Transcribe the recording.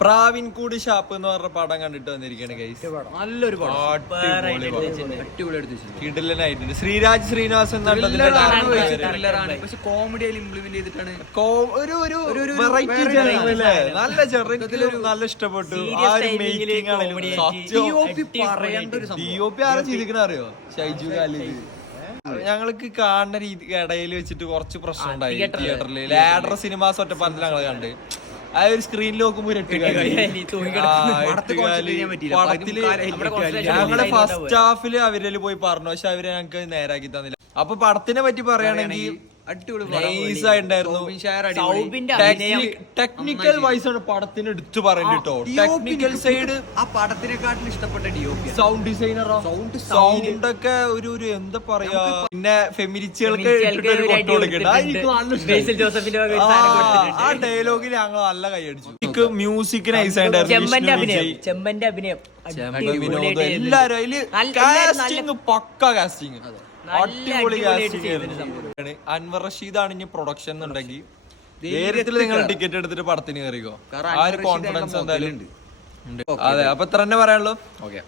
Pravinkoodu shop എന്ന് പറഞ്ഞ പടം കണ്ടിട്ട് വന്നിരിക്കുകയാണ് ഗൈസ്. നല്ലൊരു കിടിലനായിട്ടുണ്ട്. ശ്രീരാജ് ശ്രീനിവാസൻ പക്ഷെ കോമഡി ആയി ഇംപ്ലിമെന്റ് ചെയ്തിട്ടാണ്. ഒരു വെറൈറ്റി നല്ല ചെറുക്കിലും നല്ല ഇഷ്ടപ്പെട്ടു. ആ ഒരു മേക്കിംഗ് ആണെങ്കിലും DOP ആരാ ചെയ്തിരിക്കണ അറിയോ? ഷൈജു ഖാലിദ്. ഞങ്ങൾക്ക് കാണുന്ന രീതി ഇടയിൽ വെച്ചിട്ട് കുറച്ച് പ്രശ്നം ഉണ്ടായി തിയേറ്ററിൽ. ലാഡർ സിനിമാസ് ഒറ്റപ്പാലത്തിൽ ഞങ്ങൾ കണ്ട് ആ ഒരു സ്ക്രീനിൽ നോക്കുമ്പോ പടത്തില് ഞങ്ങളെ ഫസ്റ്റ് ഹാഫില് അവരില് പോയി പറഞ്ഞു, പക്ഷെ അവര് ഞങ്ങക്ക് നേരാക്കി തന്നില്ല. അപ്പൊ പടത്തിനെ പറ്റി പറയുകയാണെങ്കിൽ ടെക്നിക്കൽ വൈസ് ആണ് പടത്തിന് എടുത്തു പറയുന്നത് കേട്ടോ. ടെക്നിക്കൽ സൈഡ് ആ പടത്തിനെക്കാട്ടിൽ ഇഷ്ടപ്പെട്ട DOP, സൗണ്ട് ഡിസൈനറോ, സൗണ്ട് ഒക്കെ ഒരു എന്താ പറയാ. പിന്നെ ഫെമിനിസ്റ്റുകൾക്ക് ആ ഡയലോഗിൽ ഞങ്ങൾ നല്ല കൈയടിച്ചു. മ്യൂസിക് നൈസ് ആയിട്ടായിരുന്നു. എല്ലാരും അതില് കാസ്റ്റിംഗ് പക്ക കാസ്റ്റിംഗ്, അടിപൊളി കാസ്റ്റിംഗ്. അൻവർ റഷീദാണ് ഇനി പ്രൊഡക്ഷൻ എന്നുണ്ടെങ്കിൽ ധൈര്യത്തിൽ നിങ്ങൾ ടിക്കറ്റ് എടുത്തിട്ട് പടത്തിന് കയറിക്കോ. ആ ഒരു കോൺഫിഡൻസ് എന്തായാലും ഉണ്ട്. അതെ, അപ്പൊ ഇത്ര തന്നെ പറയാനുള്ളൂ. ഓക്കെ.